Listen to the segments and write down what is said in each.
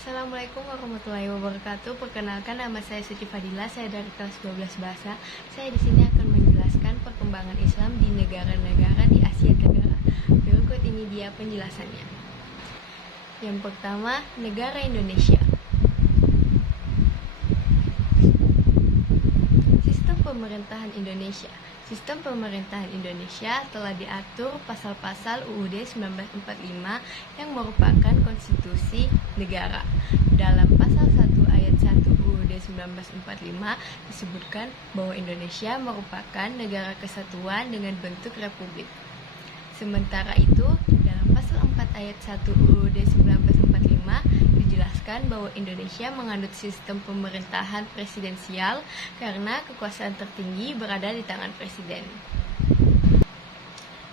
Assalamualaikum warahmatullahi wabarakatuh. Perkenalkan, nama saya Siti Fadila. Saya dari kelas 12 bahasa. Saya di sini akan menjelaskan perkembangan Islam di negara-negara di Asia Tenggara. Berikut ini dia penjelasannya. Yang pertama, negara Indonesia. Sistem pemerintahan Indonesia. Sistem pemerintahan Indonesia telah diatur pasal-pasal UUD 1945 yang merupakan konstitusi negara. Dalam pasal 1 ayat 1 UUD 1945 disebutkan bahwa Indonesia merupakan negara kesatuan dengan bentuk republik. Sementara itu, dalam pasal 4 ayat 1 UUD 1945 dijelaskan bahwa Indonesia menganut sistem pemerintahan presidensial karena kekuasaan tertinggi berada di tangan presiden.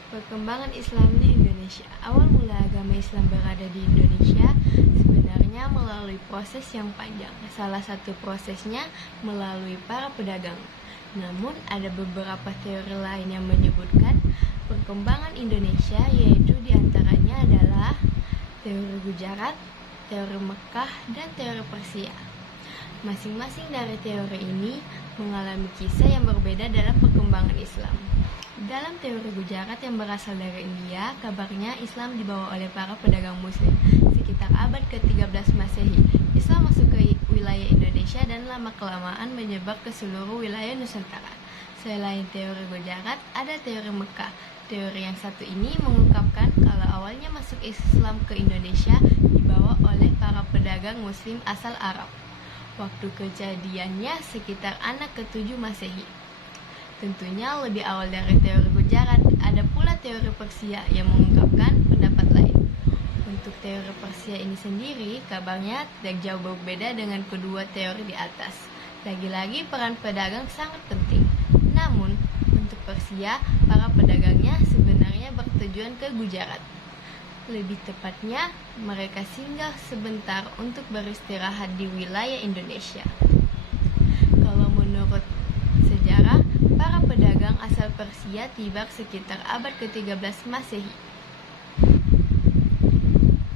Perkembangan Islam di Indonesia. Awal mula agama Islam berada di Indonesia sebenarnya melalui proses yang panjang. Salah satu prosesnya melalui para pedagang. Namun ada beberapa teori lain yang menyebutkan perkembangan Indonesia, yaitu diantaranya adalah teori Gujarat, teori Mekah, dan teori Persia. Masing-masing dari teori ini mengalami kisah yang berbeda dalam perkembangan Islam. Dalam teori Gujarat yang berasal dari India, kabarnya Islam dibawa oleh para pedagang muslim. Sekitar abad ke-13 Masehi, Islam masuk ke wilayah Indonesia dan lama-kelamaan menyebar ke seluruh wilayah Nusantara. Selain teori Gujarat, ada teori Mekah. Teori yang satu ini mengungkapkan kalau awalnya masuk Islam ke Indonesia dibawa oleh para pedagang muslim asal Arab. Waktu kejadiannya sekitar anak ke-7 Masehi. Tentunya lebih awal dari teori Gujarat, ada pula teori Persia yang mengungkapkan pendapat lain. Untuk teori Persia ini sendiri, kabarnya tidak jauh berbeda dengan kedua teori di atas. Lagi-lagi peran pedagang sangat penting. Namun, untuk Persia, para pedagangnya sebenarnya bertujuan ke Gujarat. Lebih tepatnya, mereka singgah sebentar untuk beristirahat di wilayah Indonesia. Kalau menurut sejarah, para pedagang asal Persia tiba sekitar abad ke-13 Masehi.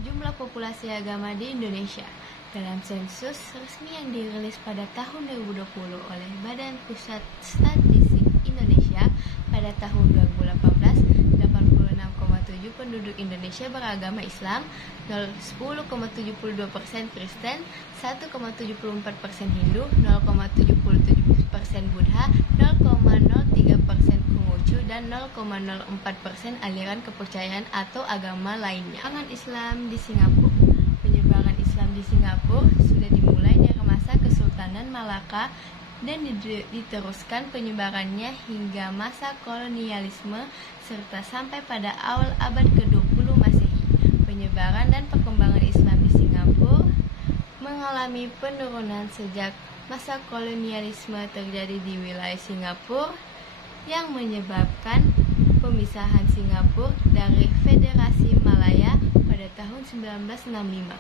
Jumlah populasi agama di Indonesia. Dalam sensus resmi yang dirilis pada tahun 2020 oleh Badan Pusat Statistik Indonesia, pada tahun 2018, 86,7% penduduk Indonesia beragama Islam, 10,72% Kristen, 1,74% Hindu, 0,77% Buddha, 0,03% Konghucu, dan 0,04% aliran kepercayaan atau agama lainnya. Perkembangan Islam di Singapura. Penyebaran Islam di Singapura sudah dimulai dari masa Kesultanan Malaka dan diteruskan penyebarannya hingga masa kolonialisme serta sampai pada awal abad ke-20 Masehi. Penyebaran dan perkembangan Islam di Singapura mengalami penurunan sejak masa kolonialisme terjadi di wilayah Singapura yang menyebabkan pemisahan Singapura dari Federasi Malaya pada tahun 1965.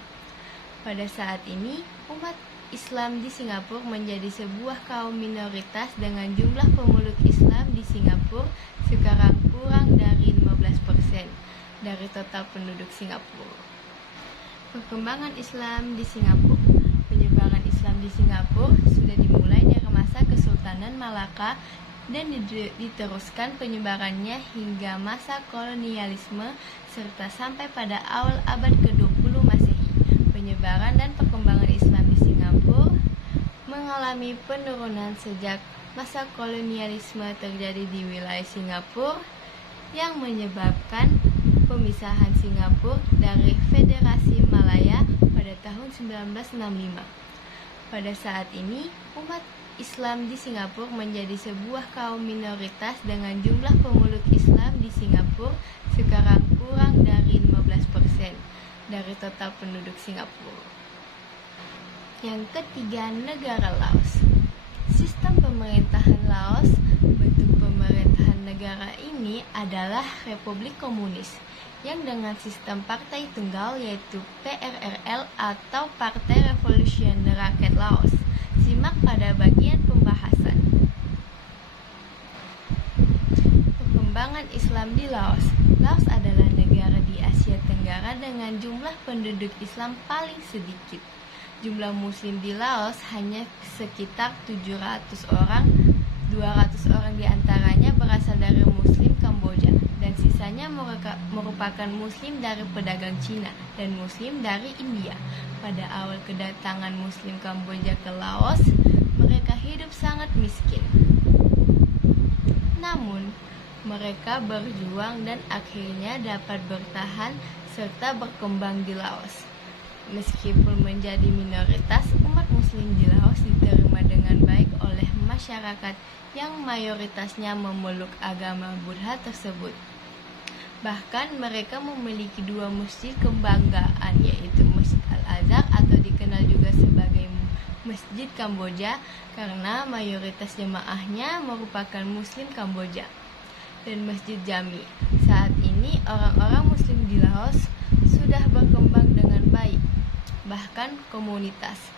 Pada saat ini, umat Islam di Singapura menjadi sebuah kaum minoritas dengan jumlah pemeluk Islam di Singapura sekarang kurang dari 15% dari total penduduk Singapura. Perkembangan Islam di Singapura. Penyebaran Islam di Singapura sudah dimulai dari masa Kesultanan Malaka dan diteruskan penyebarannya hingga masa kolonialisme serta sampai pada awal abad ke-20 Masehi. Penyebaran dan perkembangan Islam di Singapura mengalami penurunan sejak masa kolonialisme terjadi di wilayah Singapura yang menyebabkan pemisahan Singapura dari Federasi Malaya pada tahun 1965. Pada saat ini, umat Islam di Singapura menjadi sebuah kaum minoritas dengan jumlah pemeluk Islam di Singapura sekarang kurang dari 15% dari total penduduk Singapura. Yang ketiga, negara Laos. Sistem pemerintahan Laos. Bentuk pemerintahan negara ini adalah Republik Komunis yang dengan sistem partai tunggal, yaitu PRRL atau Partai Revolusioner Rakyat Laos. Simak pada bagian pembahasan. Perkembangan Islam di Laos. Laos adalah negara di Asia Tenggara dengan jumlah penduduk Islam paling sedikit. Jumlah muslim di Laos hanya sekitar 700 orang. 200 orang diantaranya berasal dari muslim Kamboja dan sisanya merupakan muslim dari pedagang Cina dan muslim dari India. Pada awal kedatangan muslim Kamboja ke Laos, mereka hidup sangat miskin. Namun, mereka berjuang dan akhirnya dapat bertahan serta berkembang di Laos. Meskipun menjadi minoritas, umat muslim di Laos diterima dengan baik oleh masyarakat yang mayoritasnya memeluk agama Buddha tersebut. Bahkan mereka memiliki 2 masjid kebanggaan, yaitu Masjid Al-Azhar atau dikenal juga sebagai Masjid Kamboja karena mayoritas jemaahnya merupakan muslim Kamboja, dan Masjid Jami. Saat ini orang-orang muslim di Laos sudah berkembang dengan baik. Bahkan komunitas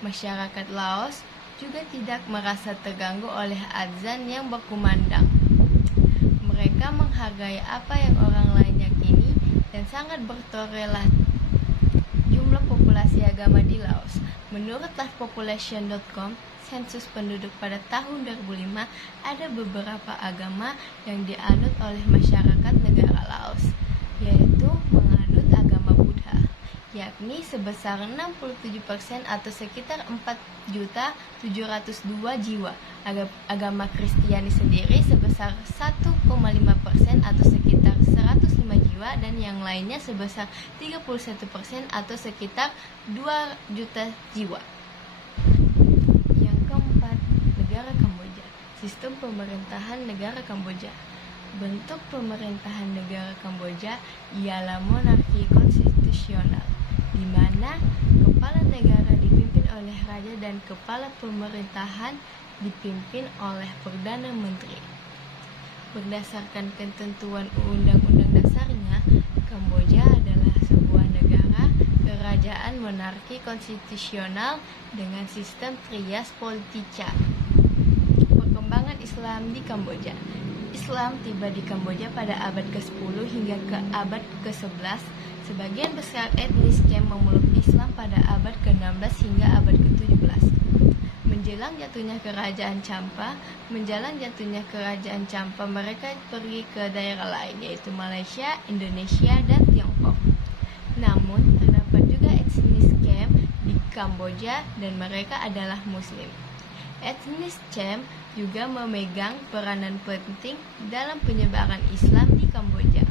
masyarakat Laos juga tidak merasa terganggu oleh azan yang berkumandang. Mereka menghargai apa yang orang lain yakini dan sangat bertoleransi. Jumlah populasi agama di Laos. Menurut livepopulation.com, sensus penduduk pada tahun 2005, ada beberapa agama yang dianut oleh masyarakat negara Laos, yaitu menganut agama Buddha, yakni sebesar 67% atau sekitar 4.702 jiwa. Agama Kristiani sendiri sebesar 1,5% atau sekitar 105 jiwa, dan yang lainnya sebesar 31% atau sekitar 2 juta jiwa. Yang keempat, negara Kamboja. Sistem pemerintahan negara Kamboja. Bentuk pemerintahan negara Kamboja ialah monarki konstitusional, di mana kepala negara dipimpin oleh raja dan kepala pemerintahan dipimpin oleh Perdana Menteri. Berdasarkan ketentuan Undang-Undang Dasarnya, Kamboja adalah sebuah negara kerajaan monarki konstitusional dengan sistem trias politica. Perkembangan Islam di Kamboja. Islam tiba di Kamboja pada abad ke-10 hingga ke abad ke-11. Sebagian besar etnis Kem memeluk Islam pada abad ke-16 hingga abad ke-17. Menjelang jatuhnya kerajaan Champa, mereka pergi ke daerah lain, yaitu Malaysia, Indonesia, dan Tiongkok. Namun, terdapat juga etnis Kem di Kamboja dan mereka adalah Muslim. Etnis Cham juga memegang peranan penting dalam penyebaran Islam di Kamboja.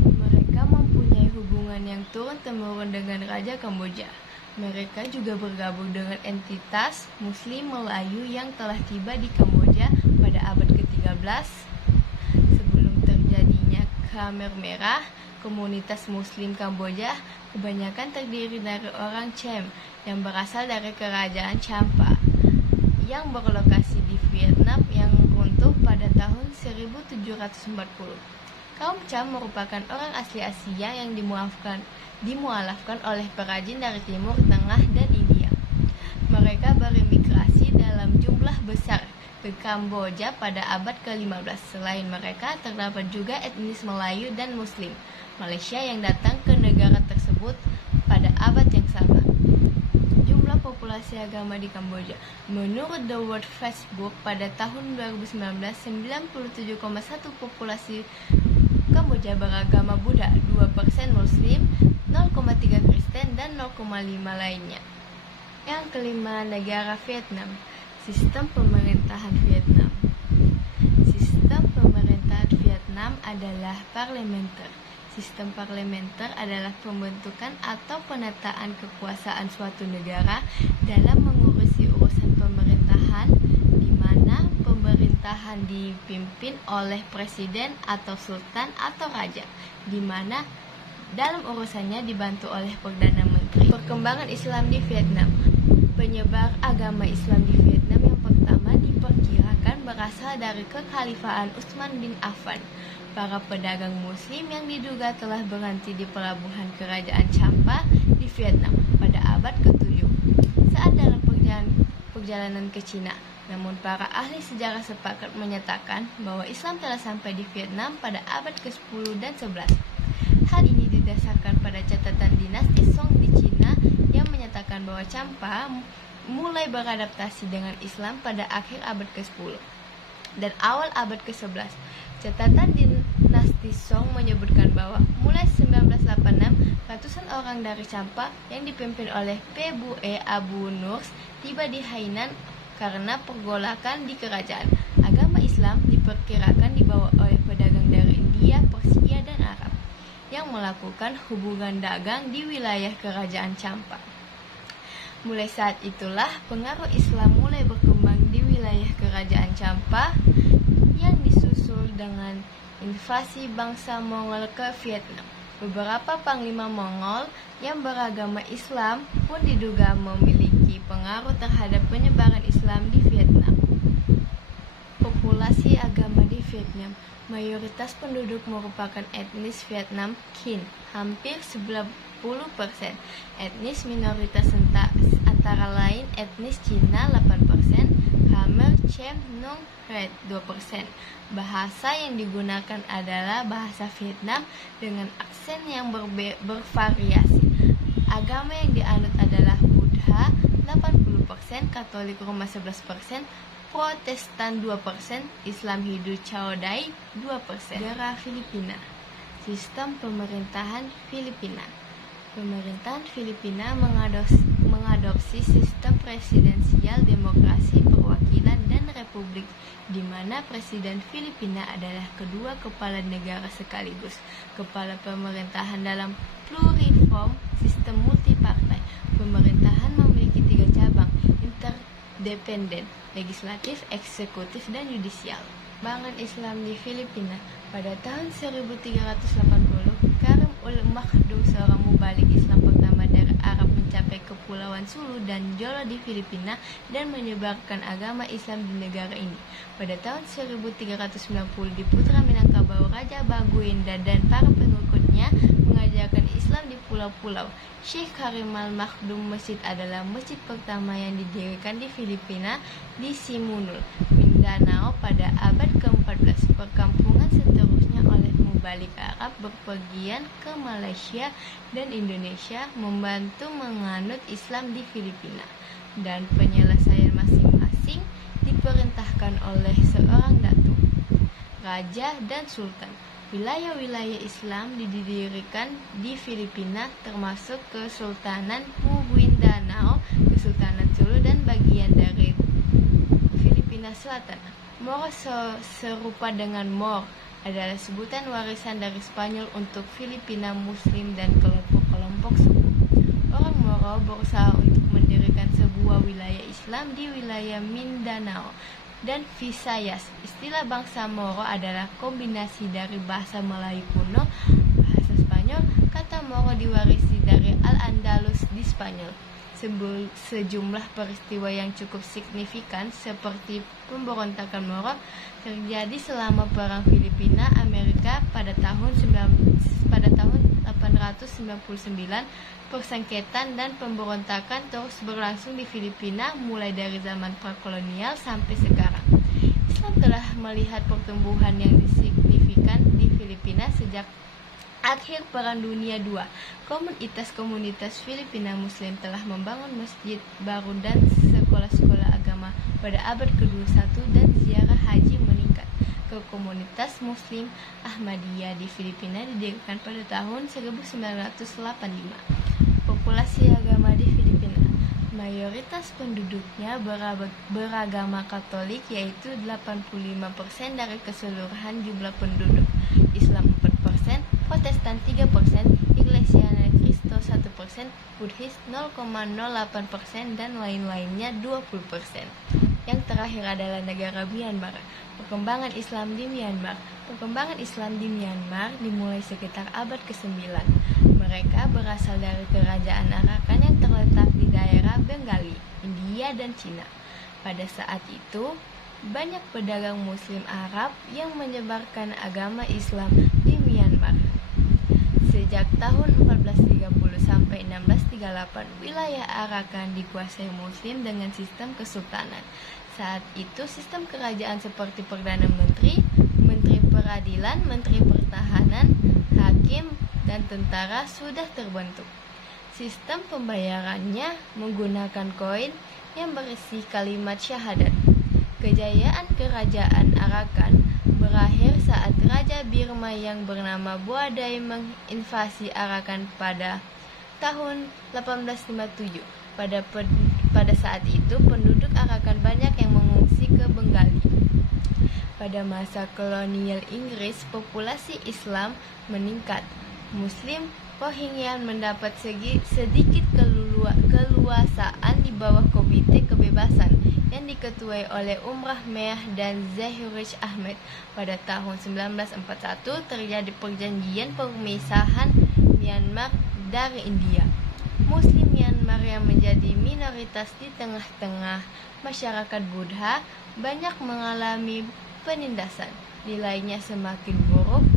Mereka mempunyai hubungan yang turun-temurun dengan Raja Kamboja. Mereka juga bergabung dengan entitas Muslim Melayu yang telah tiba di Kamboja pada abad ke-13. Sebelum terjadinya Khmer Merah, komunitas Muslim Kamboja kebanyakan terdiri dari orang Cham yang berasal dari kerajaan Champa yang berlokasi di Vietnam yang runtuh pada tahun 1740. Kaum Cham merupakan orang asli Asia yang dimualafkan oleh perajin dari Timur Tengah dan India. Mereka berimigrasi dalam jumlah besar ke Kamboja pada abad ke-15. Selain mereka, terdapat juga etnis Melayu dan Muslim Malaysia yang datang ke negara tersebut pada abad yang sama. Jumlah populasi agama di Kamboja. Menurut The World Facebook, pada tahun 2019, 97,1% populasi Kamboja beragama Buddha, 2% Muslim, 0,3 Kristen, dan 0,5 lainnya. Yang kelima, negara Vietnam. Sistem pemerintahan Vietnam. Sistem pemerintahan Vietnam adalah parlementer. Sistem parlementer adalah pembentukan atau penataan kekuasaan suatu negara dalam mengurusi urusan pemerintahan, di mana pemerintahan dipimpin oleh presiden atau sultan atau raja, di mana dalam urusannya dibantu oleh Perdana Menteri. Perkembangan Islam di Vietnam. Penyebar agama Islam di Vietnam yang pertama diperkirakan berasal dari kekhalifahan Utsman bin Affan. Para pedagang muslim yang diduga telah berhenti di pelabuhan kerajaan Champa di Vietnam pada abad ke-7 saat dalam perjalanan ke Cina. Namun para ahli sejarah sepakat menyatakan bahwa Islam telah sampai di Vietnam pada abad ke-10 dan 11. Hal ini didasarkan pada catatan dinasti Song di Cina yang menyatakan bahwa Champa mulai beradaptasi dengan Islam pada akhir abad ke-10 dan awal abad ke-11. Catatan dinasti Song menyebutkan bahwa mulai 1986, ratusan orang dari Champa yang dipimpin oleh P.Bu.E. Abu Nurs tiba di Hainan karena pergolakan di kerajaan. Agama Islam diperkirakan dibawa oleh pedagang dari India, Persia, dan Arab yang melakukan hubungan dagang di wilayah kerajaan Champa. Mulai saat itulah pengaruh Islam mulai berkembang di wilayah kerajaan Champa yang disusul dengan invasi bangsa Mongol ke Vietnam. Beberapa panglima Mongol yang beragama Islam pun diduga memiliki pengaruh terhadap penyebaran Islam di Vietnam. Populasi agama di Vietnam, mayoritas penduduk merupakan etnis Vietnam Kinh, hampir 90%. Etnis minoritas antara lain etnis Cina 8%, Khmer, Cham, Nong, Red 2%. Bahasa yang digunakan adalah bahasa Vietnam dengan aksen yang bervariasi. Agama yang dianut adalah Buddha 80%, Katolik Roma 11%, Protestan 2%, Islam Hindu Cao Dai 2%. Negara Filipina. Sistem pemerintahan Filipina. Pemerintahan Filipina mengadopsi sistem presidensial, demokrasi, perwakilan, dan republik, di mana Presiden Filipina adalah kedua kepala negara sekaligus. Kepala pemerintahan dalam pluriform sistem multipartai. Pemerintahan memiliki 3 cabang, interdependen, legislatif, eksekutif, dan yudisial. Bangun Islam di Filipina. Pada tahun 1380, Karim ul-Makhdum, seorang mubalik Islam pertama dari Arab, mencapai Kepulauan Sulu dan Jolo di Filipina dan menyebarkan agama Islam di negara ini. Pada tahun 1390, di Putra Minangkabau, Raja Baguinda dan para pengikutnya mengajarkan Islam di pulau-pulau. Syekh Karim al-Makhdum Masjid adalah masjid pertama yang didirikan di Filipina di Simunul, Mindanao pada abad ke-14. Perkampungan seterusnya oleh mubalik Arab berpergian ke Malaysia dan Indonesia membantu menganut Islam di Filipina, dan penyelesaian masing-masing diperintahkan oleh seorang datu, raja, dan sultan. Wilayah-wilayah Islam didirikan di Filipina termasuk Kesultanan Mindanao, Kesultanan Sulu, dan bagian dari Filipina Selatan. Moro serupa dengan Mor adalah sebutan warisan dari Spanyol untuk Filipina Muslim dan kelompok-kelompok suku. Orang Moro berusaha untuk mendirikan sebuah wilayah Islam di wilayah Mindanao dan Visayas. Istilah bangsa Moro adalah kombinasi dari bahasa Melayu kuno, bahasa Spanyol. Kata Moro diwarisi dari Al-Andalus di Spanyol. Sejumlah peristiwa yang cukup signifikan seperti pemberontakan Moro terjadi selama Perang Filipina-Amerika pada tahun 1899. Persengketaan dan pemberontakan terus berlangsung di Filipina mulai dari zaman prakolonial sampai sekarang. Islam telah melihat pertumbuhan yang signifikan di Filipina sejak akhir Perang Dunia II. Komunitas Filipina Muslim telah membangun masjid baru dan sekolah-sekolah agama pada abad ke-21 dan ziarah haji meningkat. Komunitas Muslim Ahmadiyah di Filipina didirikan pada tahun 1985. Populasi agama di Filipina. Mayoritas penduduknya beragama Katolik, yaitu 85% dari keseluruhan jumlah penduduk. Islam 4%, Protestan 3%, Iglesia Cristo 1%, Buddhis 0,08%, dan lain-lainnya 20%. Yang terakhir adalah negara Myanmar. Perkembangan Islam di Myanmar. Perkembangan Islam di Myanmar dimulai sekitar abad ke-9. Mereka berasal dari kerajaan Arakan yang terletak di daerah Bengali, India, dan Cina. Pada saat itu, banyak pedagang Muslim Arab yang menyebarkan agama Islam di Myanmar. Sejak tahun 1430 sampai 1638, wilayah Arakan dikuasai Muslim dengan sistem kesultanan. Saat itu sistem kerajaan seperti Perdana Menteri, Menteri Peradilan, Menteri Pertahanan, Hakim, dan tentara sudah terbentuk. Sistem pembayarannya menggunakan koin yang berisi kalimat syahadat. Kejayaan kerajaan Arakan berakhir saat Raja Birma yang bernama Boadai menginvasi Arakan pada tahun 1857. Pada saat itu penduduk Arakan banyak yang mengungsi ke Bengali. Pada masa kolonial Inggris, populasi Islam meningkat. Muslim Rohingya mendapat sedikit keluasaan di bawah Komite Kebebasan yang diketuai oleh Umrah Meah dan Zahirul Ahmed. Pada tahun 1941 terjadi perjanjian pemisahan Myanmar dari India. Muslim Myanmar yang menjadi minoritas di tengah-tengah masyarakat Buddha banyak mengalami penindasan. Nilainya semakin buruk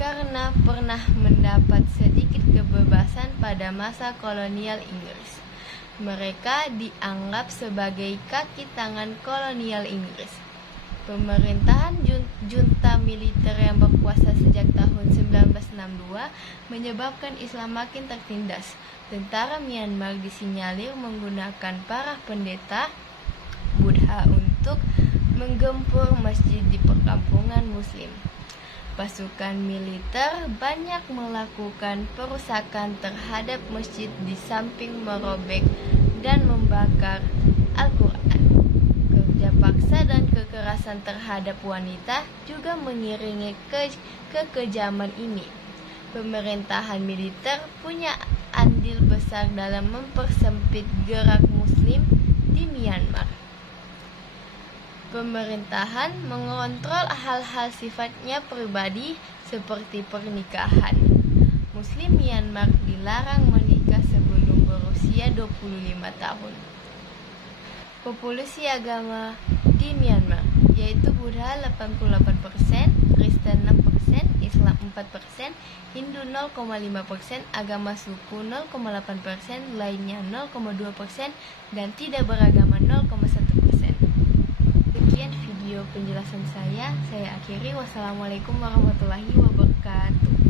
karena pernah mendapat sedikit kebebasan pada masa kolonial Inggris. Mereka dianggap sebagai kaki tangan kolonial Inggris. Pemerintahan junta militer yang berkuasa sejak tahun 1962 menyebabkan Islam makin tertindas. Tentara Myanmar disinyalir menggunakan para pendeta Buddha untuk menggempur masjid di perkampungan Muslim. Pasukan militer banyak melakukan perusakan terhadap masjid di samping merobek dan membakar Al-Quran. Kerja paksa dan kekerasan terhadap wanita juga mengiringi kekejaman ini. Pemerintahan militer punya andil besar dalam mempersempit gerak Muslim di Myanmar. Pemerintahan mengontrol hal-hal sifatnya pribadi seperti pernikahan. Muslim Myanmar dilarang menikah sebelum berusia 25 tahun. Populasi agama di Myanmar yaitu Buddha 88%, Kristen 6%, Islam 4%, Hindu 0,5%, agama suku 0,8%, lainnya 0,2%, dan tidak beragama 0,1%. Sekian video penjelasan saya akhiri. Wassalamualaikum warahmatullahi wabarakatuh.